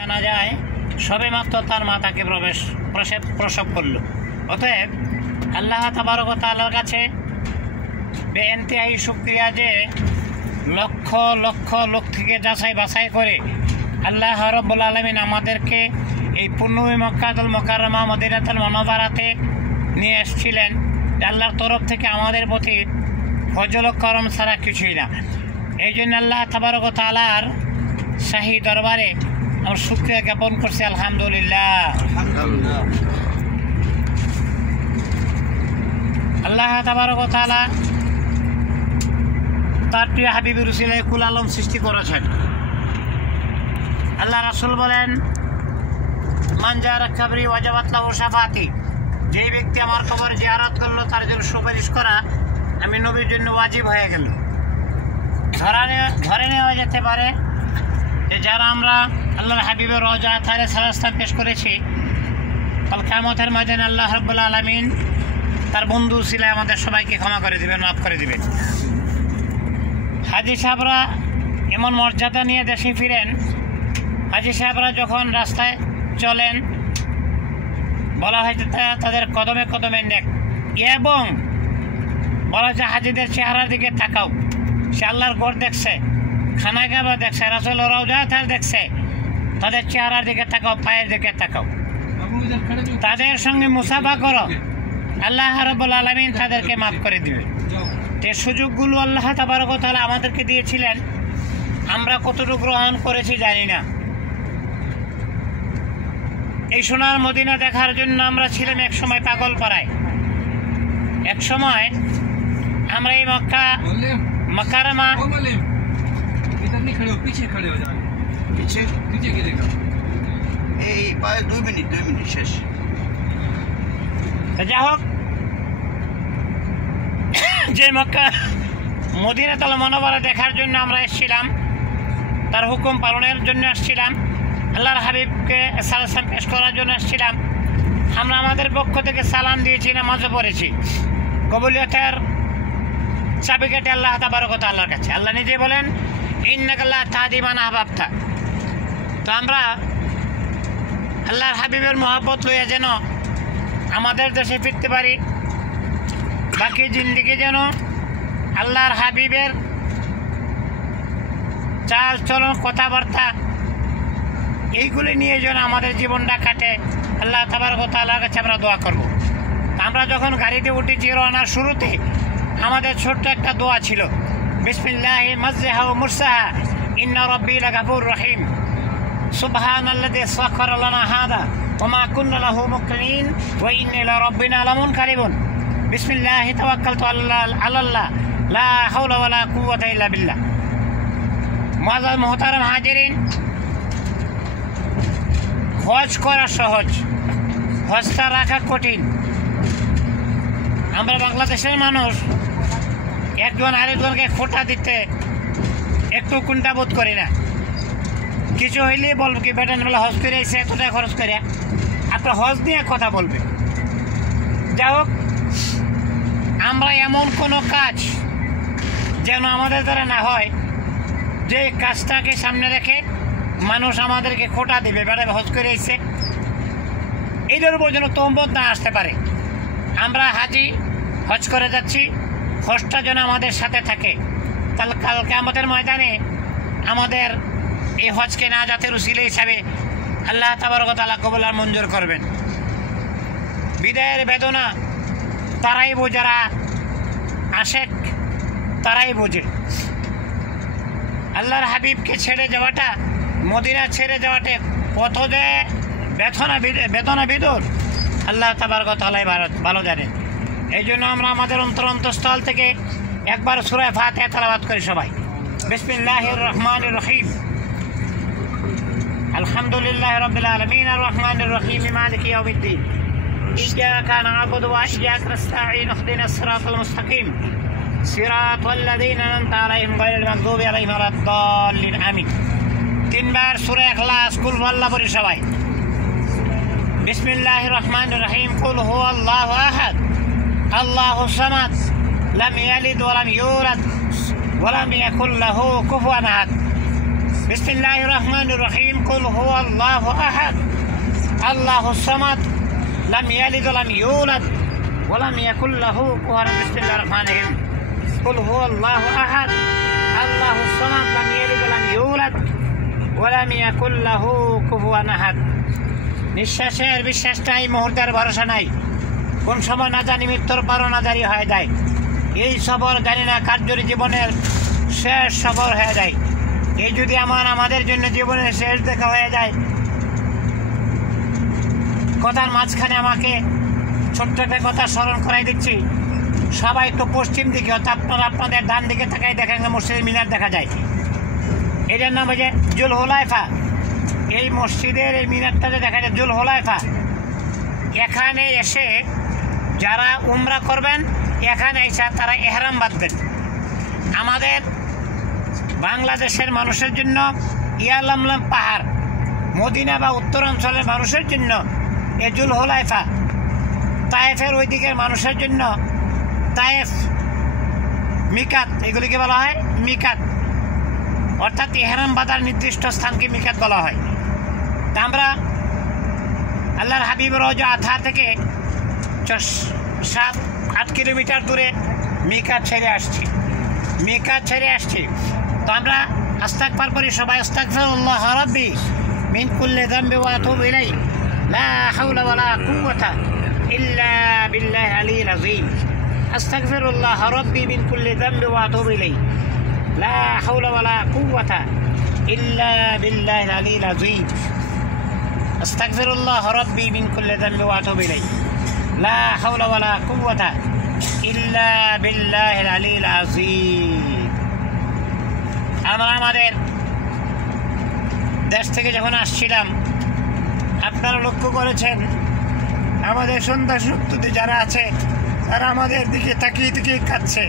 জানা যায় সবেমাত্র তার মাতাকে প্রসব করল। অতএব আল্লাহ তাবারক ওয়া তাআলার কাছে বেইনতেহাই শুকরিয়া যে লক্ষ লক্ষ লোক থেকে যাচাই বাছাই করে আল্লাহ রাব্বুল আলামিন আমাদেরকে এই পুণ্যভূমি মক্কাতুল মুকাররমা মদিনাতুল মুনাওয়ারাতে নিয়ে এসেছিলেন। আল্লাহর তরফ থেকে আমাদের প্রতি ফজল ও করম ছাড়া কিছুই না। এই জন্য আল্লাহ তাবারক ওয়া তাআলার শাহী দরবারে আমরা শুকরিয়া জ্ঞাপন করছি। আলহামদুলিল্লাহ। আল্লাহ তাবারক ওয়া তাআলা তার প্রিয় হাবিবের উসিলায় কুল আলম সৃষ্টি করেছেন। আল্লাহ রাসূল বলেন, মান জারা কবরি ওয়াজাবাত লাহু শাফাআতি, যে ব্যক্তি আমার কবর জিয়ারত করলো তার জন্য সুপারিশ করা আমি নবীর জন্য ওয়াজিব হয়ে গেল। ধরে নেওয়া যেতে পারে যে যারা আমরা আল্লাহর হাবিবের রওজা তারে সালাম পেশ করেছি, কাল কিয়ামতের ময়দানে আল্লাহ রাব্বুল আলামিন তার বন্ধু উসিলায় আমাদের সবাইকে ক্ষমা করে দিবেন, মাফ করে দিবেন। হাজী সাহেবরা এমন মর্যাদা নিয়ে দেশে ফিরেন, হাজী সাহেবরা যখন রাস্তায় চলেন বলা হয় তাদের কদমে কদমে নেক, এবং বলা হচ্ছে হাজীদের চেহারার দিকে তাকাও, সে আল্লাহর ঘর দেখছে, খানা কাবা দেখছে, রাসূলের রওজা তার দেখছে, তাদের চেহারার দিকে তাকাও, পায়ের দিকে তাকাও, তাদের সঙ্গে মুসাফা করো, আল্লাহ রাব্বুল আলামিন তাদেরকে মাফ করে দিবে। যে সুযোগগুলো আল্লাহ তাবারক ওয়া তাআলা আমাদেরকে দিয়েছিলেন আমরা কতটুকু গ্রহণ করেছি জানি না। এই সোনার মদিনা দেখার জন্য আমরা ছিলাম এক সময় পাগল পাড়ায়। এক সময় আমরা এই মক্কা মুকাররমা শেষ। যাই হোক, যে মক্কা মদিনাতুল মুনাওয়ারা দেখার জন্য আমরা এসেছিলাম, তার হুকুম পালনের জন্য আসছিলাম, আল্লাহর হাবিবকে সালাম পেশ করার জন্য আসছিলাম। আমরা আমাদের পক্ষ থেকে সালাম দিয়েছি, নামাজও পড়েছি। কবুলিয়তের চাবিকাঠি আল্লাহ তাবারক ওয়া তাআলার কাছে। আল্লাহ নিজে বলেন, ইন্নাকা লা তাহদি মান আহবাবতা। তো আমরা আল্লাহর হাবিবের মহব্বত লইয়া যেন আমাদের দেশে ফিরতে পারি, বাকি জিন্দিগি যেন আল্লাহর হাবিবের চাল চলন কথাবার্তা এইগুলি নিয়ে যেন আমাদের জীবনটা কাটে, আল্লাহ তাবারক ওয়া তাআলার কাছে আমরা দোয়া করব। আমরা যখন গাড়িতে উঠেছি রওনার শুরুতে আমাদের ছোট্ট একটা দোয়া ছিল, বিসমিল্লাহি মাজরাহা ওয়া মুরসাহা ইন্না রাব্বি লাগাফুর রহিম সুবহানাল্লাযী সাখারা লানা হাদা ওয়া মা কুন্না লাহু মুকরিনিন ওয়া ইন্না ইলা রাব্বিনা লামুনকালিবুন বিসমিল্লাহি তাওয়াক্কালতু আলাল্লাহ লা হাওলা ওয়া লা কুওয়াতা ইল্লা বিল্লাহ। মুআজ্জাজ মুহতারাম হাজিরিন, হজ করা সহজ, হজটা রাখা কঠিন। আমরা বাংলাদেশের মানুষ একজন আরেকজনকে খোঁটা দিতে একটু কুণ্ঠাবোধ করি না। কিছু হইলে বলবো কি বেটান বলে হজ করে এসে এত টাকা খরচ করে, আপনার হজ নিয়ে কথা বলবে। যাই হোক, আমরা এমন কোনো কাজ যেন আমাদের দ্বারা না হয় যে কাজটাকে সামনে রেখে মানুষ আমাদেরকে খোঁটা দেবে, বেটা হজ করে এসে, এইটার উপর যেন তহমত না আসতে পারে। আমরা হাজি হজ করে যাচ্ছি, হজটা যেন আমাদের সাথে থাকে, তাহলে কাল কিয়ামতের ময়দানে আমাদের এই হজকে নাজাতের উসিলা হিসাবে আল্লাহ তাবারক ওয়া তাআলা কবুল আর মঞ্জুর করবেন। বিদায়ের বেদনা তারাই বোঝে, যারা আশেক তারাই বোঝে। আল্লাহর হাবিবকে ছেড়ে যাওয়াটা, মদিনা ছেড়ে যাওয়াটা কত যে বেদনা বিদুর আল্লাহ তাবারক ওয়া তাআলা ভালো জানেন। এই জন্য আমরা আমাদের অন্তরস্থল থেকে একবার সূরা ফাতিহা তেলাওয়াত করি সবাই। বিসমিল্লাহির রহমানির রহিম, আলহামদুলিল্লাহি রাব্বিল আলামিন আর রহমানির রহিম মালিকি ইয়াউমিদ্দিন ইয়্যাকা না'বুদু ওয়া ইয়্যাকা নাস্তাঈন ইহদিনাস সিরাতাল মুস্তাকিম সিরাতাল লাযীনা আন'আমতা আলাইহিম গায়রিল মাগদুবি আলাইহিম ওয়ালাদ-দাল্লিন। আমিন। তিনবার সূরা ইখলাস কুল হুয়াল্লাহ পড়ি সবাই। বিসমিল্লাহির রহমানির রহিম, কুল হুয়াল্লাহু আহাদ আল্লাহুস সামাদ লাম ইয়ালিদ ওয়া লাম ইউলাদ ওয়া লাম ইয়াকুল লাহু কুফুয়ান আহাদ। বিসমিল্লাহির রহমানির রহিম কুল হুয়াল্লাহু আহাদ আল্লাহুস সামাদ লাম ইয়ালিদ ওয়া লাম ইউলাদ ওয়া লাম ইয়াকুল লাহু কুফুয়ান আহাদ। বিসমিল্লাহির রহমানির রহিম কুল হুয়াল্লাহু আহাদ আল্লাহুস সামাদ লাম ইয়ালিদ ওয়া লাম ইউলাদ ওয়া লাম ইয়াকুল লাহু কুফুয়ান আহাদ। নিঃশ্বাসের বিশ্বাস নাই, মুহূর্তের ভরসা নাই, কোন সময় না জানি মৃত্যুর পরও না জারি হয়ে যায়। এই সবর জানি না কার্যরি জীবনের শেষ সবর হয়ে যায়। এই যদি আমাদের জন্য জীবনের শেষ দেখা হয়ে যায়। কথার মাঝখানে আমাকে ছোট্ট একটা কথা স্মরণ করাই দিচ্ছি। সবাই একটু পশ্চিম দিকে, অর্থাৎ আপনারা আপনাদের ডান দিকে তাকাই দেখেন মসজিদের মিনার দেখা যায়। এটার নাম হচ্ছে জুল হুলাইফা। এই মসজিদের এই মিনারটাতে দেখা যায় জুল হুলাইফা। এখানে এসে যারা উমরা করবেন, এখানে এসে তারা এহরাম বাঁধবেন। আমাদের বাংলাদেশের মানুষের জন্য ইয়ালামলাম পাহাড়, মদিনা বা উত্তরাঞ্চলের মানুষের জন্য এ জুল হুলাইফা। তায়েফের ওই দিকের মানুষের জন্য তায়েফ, মিকাত, এগুলিকে বলা হয় মিকাত, অর্থাৎ এহরাম বাঁধার নির্দিষ্ট স্থানকে মিকাত বলা হয়। তা আমরা আল্লাহর হাবিব রওজা আথা থেকে 7-8 কিলোমিটার দূরে মিকাত ছেড়ে আসছি। তো আমরা আস্তাগফার করি সবাই। আস্তাগফিরুল্লাহ রাব্বি মিন কুল্লি যামবি ওয়া আতুবু ইলাইহি লা হাওলা ওয়ালা কুওয়াতা ইল্লা বিল্লাহিল আলিয়্যিল আযীম। আস্তাগফিরুল্লাহ রাব্বি মিন কুল্লি যামবি ওয়া আতুবু ইলাইহি লা হাওলা ওয়ালা কুওয়াতা ইল্লা বিল্লাহিল আলিয়্যিল আযীম। আস্তাগফিরুল্লাহ রাব্বি মিন কুল্লি যামবি ওয়া আতুবু ইলাইহি লা হাওলা ওয়ালা কুওয়াতা ইল্লা বিল্লাহিল আলিয়্যিল আযীম। আমরা আমাদের দেশ থেকে যখন আসছিলাম, আপনারা লক্ষ্য করেছেন আমাদের সন্ধ্যা সত্যতে যারা আছে তারা আমাদের দিকে তাকিয়ে কাঁদছে।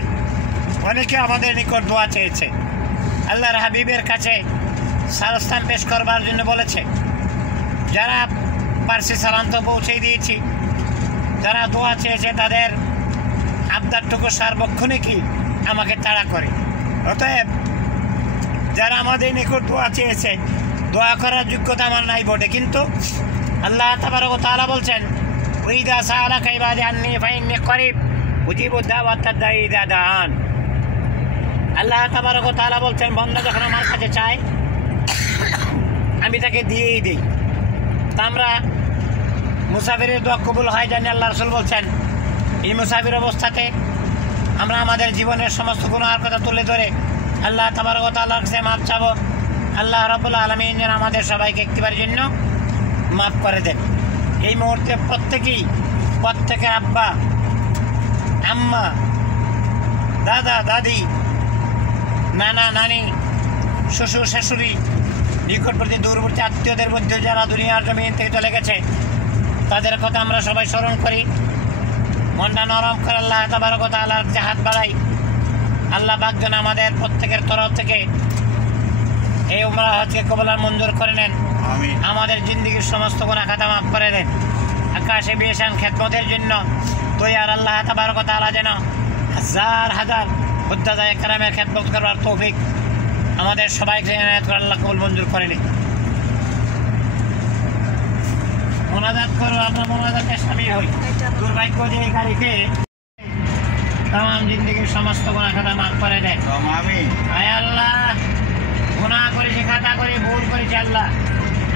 অনেকে আমাদের নিকট দোয়া চেয়েছে, আল্লাহর হাবিবের কাছে সারস্থান পেশ করবার জন্য বলেছে। যারা পার্সি সালাম তো পৌঁছে দিয়েছি, যারা দোয়া চেয়েছে তাদের আবদারটুকু সার্বক্ষণিকই আমাকে তাড়া করে। অতএব যারা আমাদের নিকট দোয়া চেয়েছে, দোয়া করার যোগ্যতা আমার নাই বটে, কিন্তু আল্লাহ তাবারক ওয়া তাআলা বলছেন ওয়াইদা সাআলাকা ইবাদি আন্নী ফাইন্নী করিব উজিবু দাওয়াতাদ দাঈ ইযা দাআন। আল্লাহ তাবারক ওয়া তাআলা বলছেন বান্দা যখন আমার কাছে চায় আমি তাকে দিয়েই দিই। তা আমরা মুসাফিরের দোয়া কবুল হয় জানি আল্লাহ রাসূল বলছেন। এই মুসাফির অবস্থাতে আমরা আমাদের জীবনের সমস্ত গুনাহের কথা তুলে ধরে আল্লাহ তাবারক ওয়া তাআলার কাছে মাপ চাবো। আল্লাহ রাব্বুল আলামিন যেন আমাদের সবাইকে একটিবারের জন্য মাফ করে দেন। এই মুহূর্তে প্রত্যেকের আব্বা, আম্মা, দাদা, দাদি, নানা, নানি, শ্বশুর, শাশুড়ি, নিকটবর্তী দূরবর্তী আত্মীয়দের মধ্যে যারা দুনিয়ার জমিন থেকে চলে গেছে, তাদের কথা আমরা সবাই স্মরণ করি। মনটা নরম করে আল্লাহ তাবারক ওয়া তাআলার কাছে হাত বাড়াই। আল্লাহ পাক যেন আমাদের প্রত্যেকের তরফ থেকে এই উমরা হজকে কবুল আর মঞ্জুর করে নেন। আমাদের জিন্দেগির সমস্ত গুনাহ খাতা মাফ করে দেন। আকাশে বিশান খেদমতের জন্য তৈয়ার আল্লাহ তাবারক ওয়া তাআলা যেন হাজার হুজ্জায়ে কেরামের খেদমত করার তৌফিক আমাদের সবাইকে ইনায়াত করে আল্লাহ কবুল মঞ্জুর করে নিন। মোনাজাত করো, আমরা মোনাজাতে শামিল হই। দুর্ভাগ্য যে এই গাড়িতে তাম জিন্দেগির সমস্ত গুনাহ খাতা মাফ করে দেন। আয় আল্লাহ, গুনাহ করেছি, খাতা করে ভুল করেছি, আল্লাহ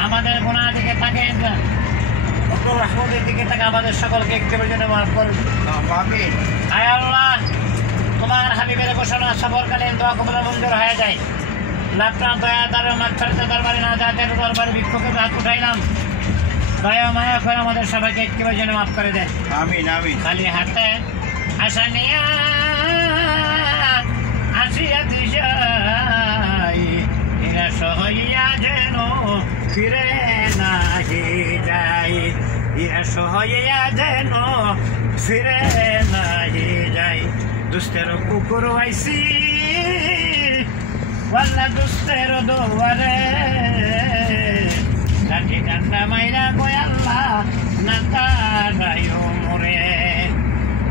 আমাদের গুনাহ দিকে তাকান না, রহমতের দিকে তাকে আমাদের সকলকে একটিবারের জন্য মাফ করুন। আয় আল্লাহ, তোমার হাবিবের ঘোষণা সফরকালীন দোয়া কবুল মঞ্জুর হয়ে যায়। আপনার দয়া দ্বারা মাগফিরাতের দরবারে নাজাতের দরবারে ভিক্ষুকের হাত উঠাইলাম। দয়া মায়া করে আমাদের সবাইকে একটিবারের জন্য মাফ করে দেন। আমিন আমিন। খালি হাতে আশা নিয়া আসিয়া দিশাই নিরাশ হইয়া যেন ফিরে নাহি যাই, নিরাশ হইয়া যেন ফিরে নাহি যাই। দুস্তের কুকুর আইসি ওয়াল্লা দুস্তের দোয়ারে, লাঠি ডান্ডা মাইরা কয় আল্লাহ না তাড়াইও মোরে।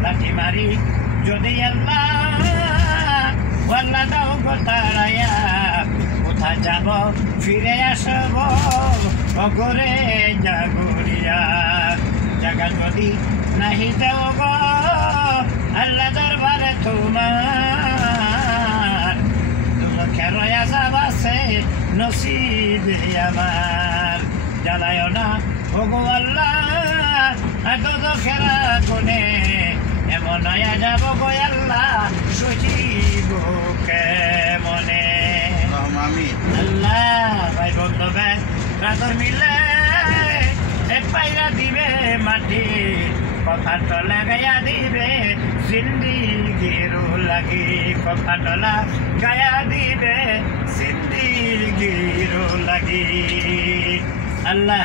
লাঠি মারি যদি আল্লাহ ওয়াল্লা দাও গো তাড়াইয়া, যাব ফিরে আসব অগরে জাগরিয়া জাগা যদি নাহি দেব গো আল্লাহ দরবারে তোমার দুঃখের আযাব আছে নসিবে আমার জ্বালায় না ওগো আল্লাহ দুঃখের আগুনে এমন যাব গো আল্লাহ সুজিব কেমনে আল্লাহ ভাই বন্ধু রাতর মিলে পাইরা দিবে মাটি কথাটা লাগাইয়া দিবে জিন্দিগির লাগি কথাটা লাগাইয়া দিবে জিন্দিগির লাগি আল্লাহ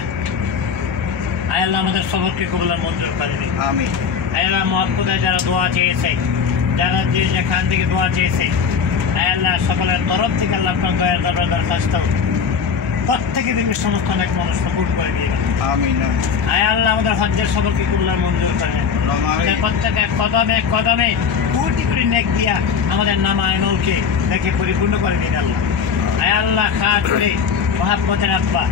আয় আল্লাহ আমাদের সবরকে কবুল আর মঞ্জুর করে দিন আমিন আয় আল্লাহ মহব্বতে যারা দোয়া চেয়েছে যারা যে যেখান থেকে দোয়া চেয়েছে আয় আল্লাহ সকলের তরফ থেকে আল্লাহ আপনার দয়ার দরবার দরখাস্ত প্রত্যেকে দিকে সমস্ত অনেক মানুষ কবুল করে দিয়ে আমিন আয় আল্লাহ আমাদের হজ্জের সবরকে কবুল আর মঞ্জুর করে দেন আমাদের প্রত্যেকে কদমে কদমে কোটি কোটি নেক দিয়া আমাদের নামা আইনলকে দেখে পরিপূর্ণ করে দিন আল্লাহ আয় আল্লাহ খাস করে মহাব্বতের আব্বা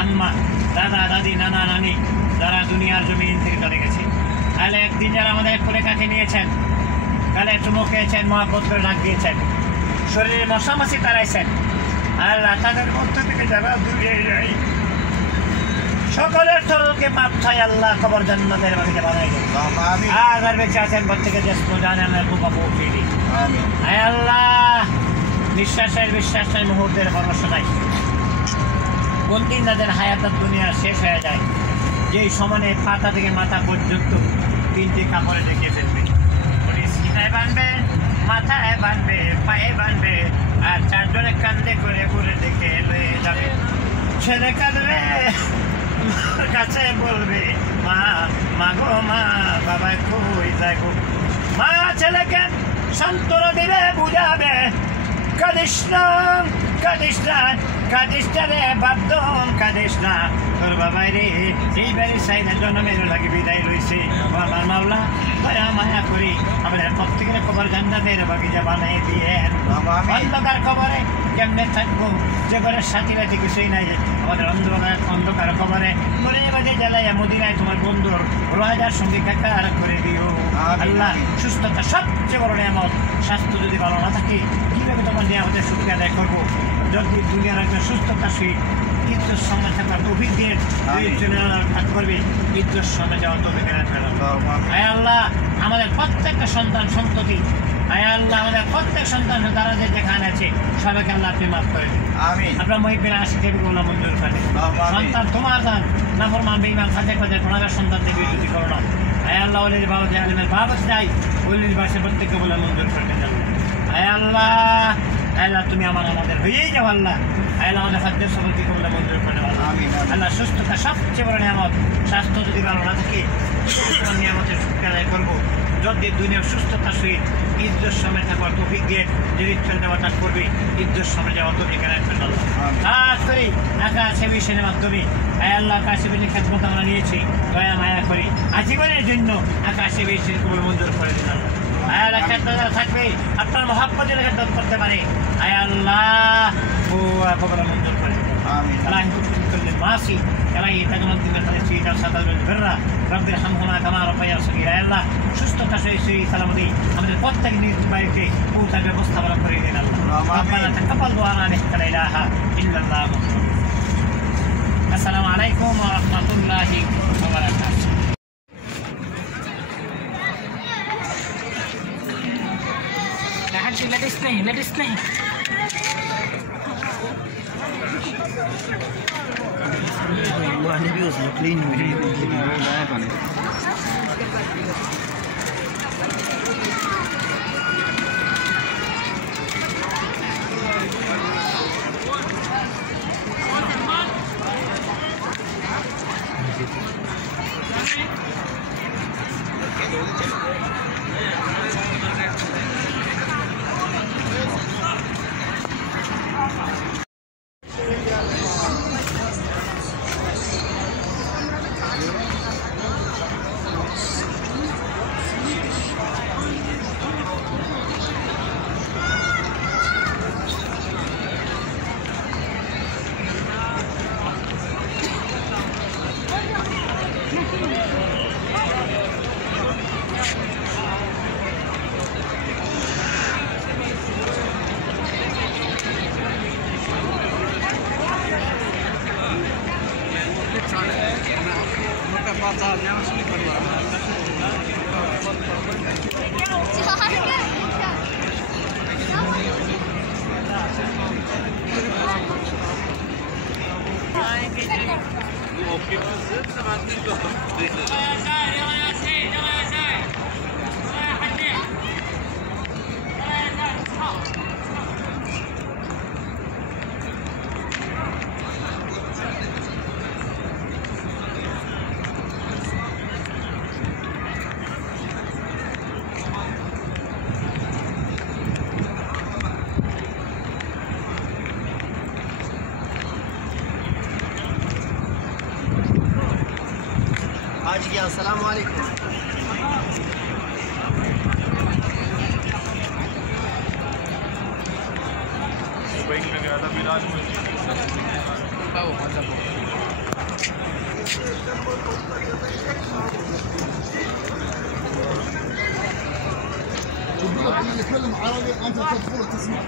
আম্মা দাদা দাদি নানা নানি যারা দুনিয়ার জমিন থেকে চলে গেছে তাহলে একদিন যারা আমাদের কোলে কাছে নিয়েছেন তাহলে চুমো খেয়েছেন মহাব্বত করে ডাক দিয়েছেন শরীরে মশামাছি তাড়াইছেন আল্লাহ তাদের মধ্য থেকে যারা দূরে যাই সকলের তরলকে মাপ চাই আল্লাহ কবর জান্নাতের বাড়িতে বানাই দেন আর বেঁচে আছেন প্রত্যেকে দেশ জানে আমরা বুকা পৌঁছে দিই আয় আল্লাহ বিশ্বাসের মুহূর্তের পরামর্শ নাই কোন দিন তাদের হায়াতের দুনিয়া শেষ হয়ে যায় যেই সমানে পাতা থেকে মাথা পর্যন্ত তিনটি কাপড়ে ঢেকে ফেলবে উনি সিনায় বাঁধবে মাথায় বাঁধবে পায়ে বাঁধবে আর চারজনে কান্দে করে ঘুরে দেখে লয়ে যাবে ছেলে কাঁদবে মার কাছে বলবে মা মাগো মা বাবা কই যায় গো মা ছেলেকে সান্ত্বনা দিবে বুঝাবে কাঁদিস না কাঁদিস না কাঁদিস না রে বাপদম কাঁদিস না তোর বাবাই রে এই বাড়ির সাইডের জন্য মেরে লাগে বিদায় রয়েছে আমার মাওলা দয়া মায়া করি আমাদের প্রত্যেকের খবর জান্নাতের বাগিচা বানিয়ে দিয়ে অন্ধকার খবরে কেমনে থাকবো যে ঘরের সাথী রাতি কিছুই নাই আমাদের অন্ধকার খবরে মনে বাজে জ্বালাইয়া মদিনায় তোমার বন্ধুর রাজার সঙ্গে কাকার করে দিও আল্লাহ সুস্থতা সবচেয়ে বড় নিয়ামত স্বাস্থ্য যদি ভালো না থাকে কীভাবে তোমার নিয়ামতের সুখে আদায় করবো যদি দুনিয়ার একটা সুস্থতা সহিত ঈদের সময় থাকার তৌফিক দিয়ে কাজ করবে ঈদের সময় যাওয়ার তৌফিক আয় আল্লাহ আমাদের প্রত্যেকটা সন্তান সন্ততি আয় আল্লাহ আমাদের প্রত্যেক সন্তান তারা যে যেখানে আছে সবাইকে আল্লাহ আপনি মাফ করে দিন আপনার মহিবের আশি থেকে গোলা মঞ্জুর করে সন্তান তোমার দান নাফরমান বেঈমান ফাঁসেক ফাঁসেক গুনাহগার সন্তান থেকে যদি করো না আয় আল্লাহ ওলির বাবা যে আলিমের বাবা যাই ওলির বাসে প্রত্যেককে বলে মঞ্জুর করে দিন আয় আল্লাহ আল্লাহ তুমি আমাদের হয়েই যাও আল্লাহ আল্লাহ আমাদের খাদ্যের সকলকে কবুল মঞ্জুর করে আল্লাহ সুস্থতা সবচেয়ে বড় নিয়ামত স্বাস্থ্য যদি ভালো না থাকে নিয়ামতের সুখে আদায় করবো যদি দুনিয়ার সুস্থতার সহিত ঈদের সময় থাকবার তৌফিক দিয়ে যদি দেওয়া কাজ করবে ঈদের সময় যাওয়া তৌফিক আদায় করে কাজ করি আকাশ সেবিসের মাধ্যমে আল্লাহ আকাশ সেবিসের খেদমত আমরা নিয়েছি দয়া মায়া করি আজীবনের জন্য আকাশ সেবিসের কবুল মঞ্জুর করে দিন আল্লাহ খেদমত থাকবে আপনার মহাব্বতের খেদমত করতে পারে আয় আল্লাহ ও কবুল মঞ্জুর করে আল্লাহ মাসি আল্লাহ তাজমত দিবেন সীতা সাদাল বিররা রব্বির হামহুমা কামা রাব্বায়া সগীরা আল্লাহ সুস্থতা সহিত সালামতি আমাদের প্রত্যেক নিজ বাড়িতে পৌঁছার ব্যবস্থা করে দিন আল্লাহ রব্বানা তাকাব্বাল দুআনা ইন্নাকা লা ইলাহা ইল্লাল্লাহ আসসালামু আলাইকুম ওয়া রাহমাতুল্লাহি ওয়া বারাকাতুহু लेडीज नहीं वो आने भी उसमें क्लीन हो रही है पानी حاجي السلام عليكم. يتكلم عربي انت تدخل تسمع.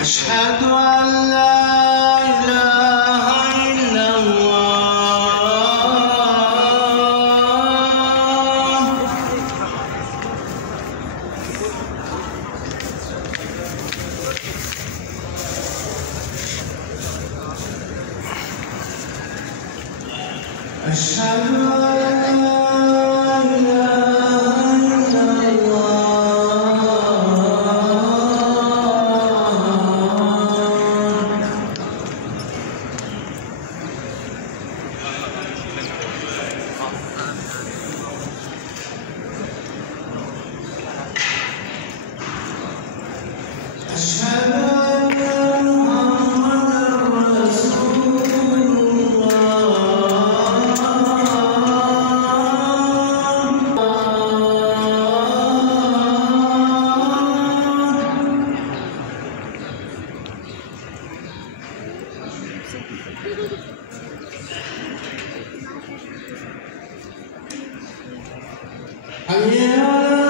أشهد أن لا إله إلا الله. أشهد أن لا إله إلا أشهد أن محمدًا رسول حي على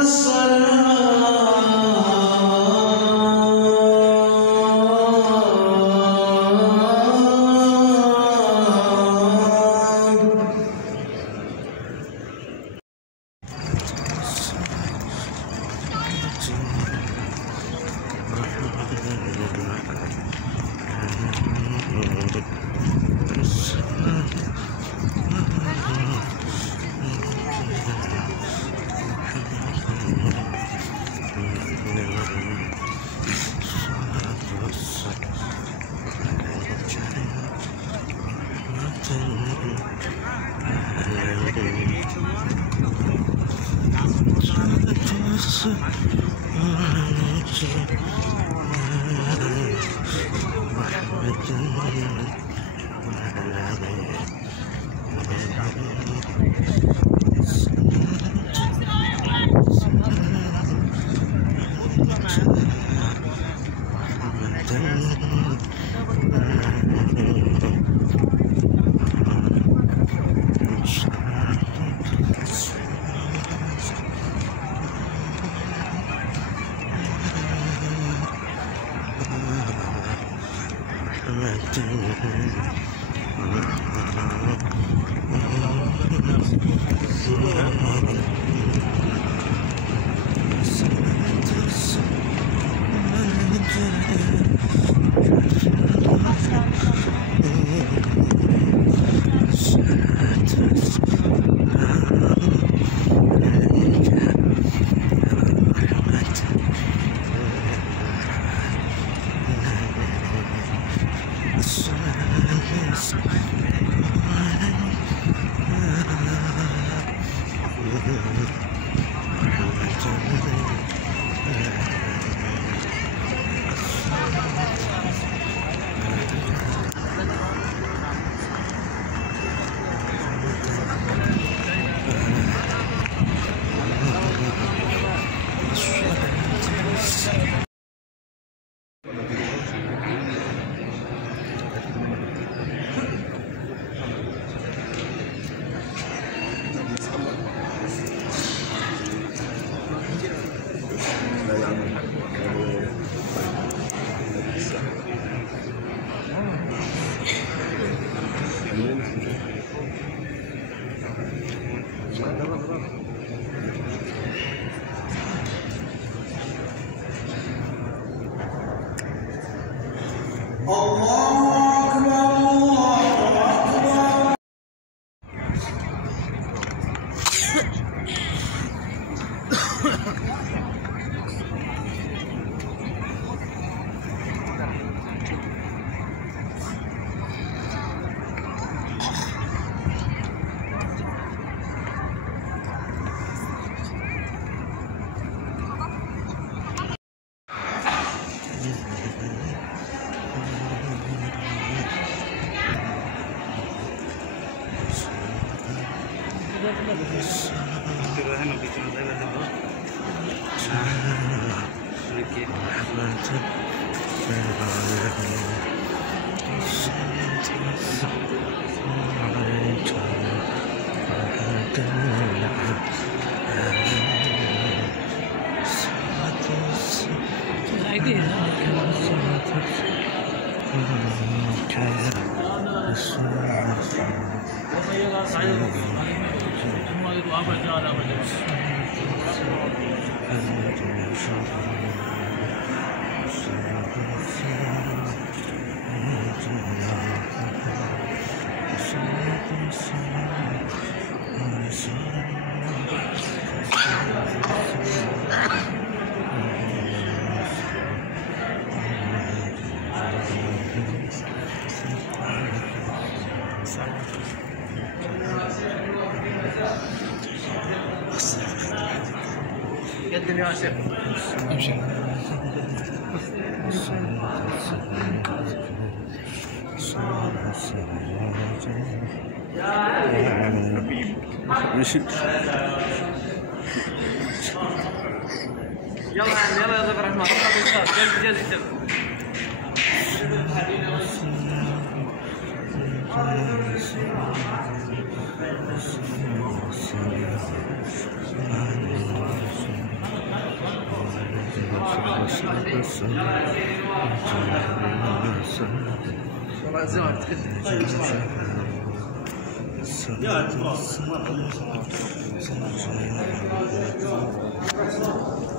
قدم يا شيخ امشي. يلا يلا يا ضيف الرحمن جلد والله